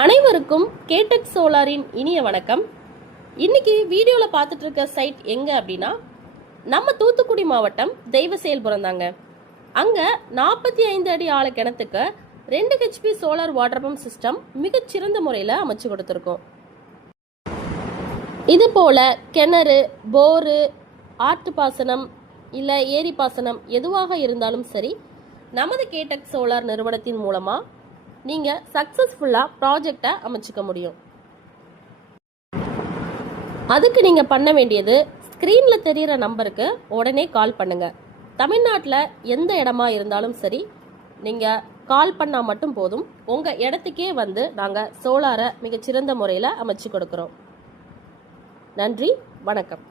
அனைவருக்கும் கேடெக் சோலாரின் இனிய வணக்கம். இன்னைக்கு வீடியோவில் பார்த்துட்டு இருக்க சைட் எங்க அப்படின்னா நம்ம தூத்துக்குடி மாவட்டம் தெய்வசேல்புரம் தாங்க. அங்கே 45 அடி ஆழ கிணத்துக்கு 2 HP solar water pump system மிகச்சிறந்த முறையில் அமைச்சு கொடுத்துருக்கோம். இது போல கிணறு, போரு, ஆற்று பாசனம் இல்லை ஏரி பாசனம் எதுவாக இருந்தாலும் சரி, நமது கேடெக் சோலார் நிறுவனத்தின் மூலமாக நீங்கள் சக்ஸஸ்ஃபுல்லாக ப்ராஜெக்டை அமைச்சிக்க முடியும். அதுக்கு நீங்கள் பண்ண வேண்டியது, ஸ்க்ரீனில் தெரிகிற நம்பருக்கு உடனே கால் பண்ணுங்கள். தமிழ்நாட்டில் எந்த இடமா இருந்தாலும் சரி, நீங்கள் கால் பண்ணால் மட்டும் போதும். உங்கள் இடத்துக்கே வந்து நாங்கள் சோலாரை மிகச்சிறந்த முறையில் அமைச்சு கொடுக்குறோம். நன்றி, வணக்கம்.